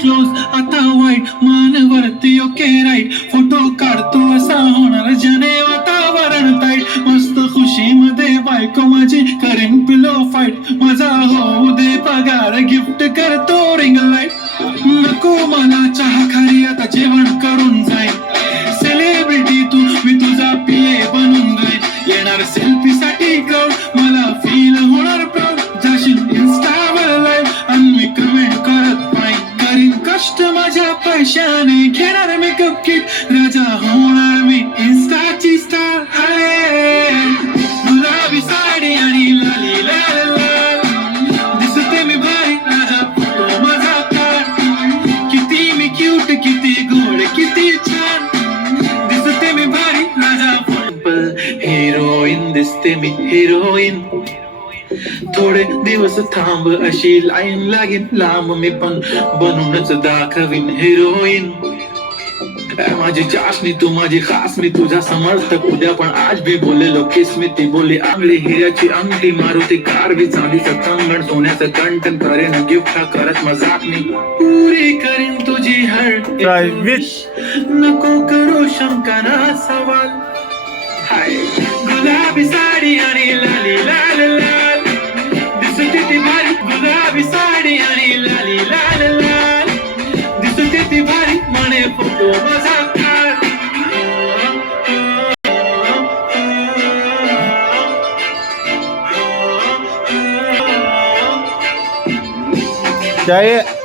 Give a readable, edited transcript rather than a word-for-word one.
close आता वाईट मानवरती okay right photo काढतो असा होणार जने वातावरण ताईट मस्त खुशीमध्ये बायको माझी करेन पिलो फाईट माझा होऊ दे पगार गिफ्ट करतो रिंग लाईट नको मला चहा खाली आता जेवण करून जाईल सेलिब्रिटी तू मी तुझा पिये बनून राहील येणार सेल्फी साठी क्राऊड मला फील होणार प्राऊड जाशील इन्स्टावर लाईव्ह आणि मी कमेंट करत नाही करीन कष्ट माझ्या पैशाने घेणार मेकअप किट राजा होणार मी इन्स्टाची स्टार हाय गुलाबी साडी आणि लाली लाल लाल दिसते मी भारी राजा फोटो माझा काढ किती मी क्यूट किती गोड किती छान दिसते मी भारी राजा फोटो हिरोईन दिसते मी हिरोईन थोडे दिवस थांब अशी लाईन लागेल लांब मी पण बनूनच दाखवीन हिरोईन माझी चाशनी तू माझी खास मी तुझा समर्थक उद्या पण आज भी बोललेलो किस मी ती बोलली आंगली हिऱ्याची अंगठी मारुती कार बी चांदीचं कंगण सोन्याचं कंटन करेन गिफ्ट हा करत मजाक मी पुरी करीन तुझी हर विश नको करू शंका ना सवाल हाय गुलाबी साडी आणि लाली लाल लाल दिसते ती भारी गुलाबी साडी आणि लाली लाल लाल दिसते ती भारी म्हणे फोटो माझा काढ क्या है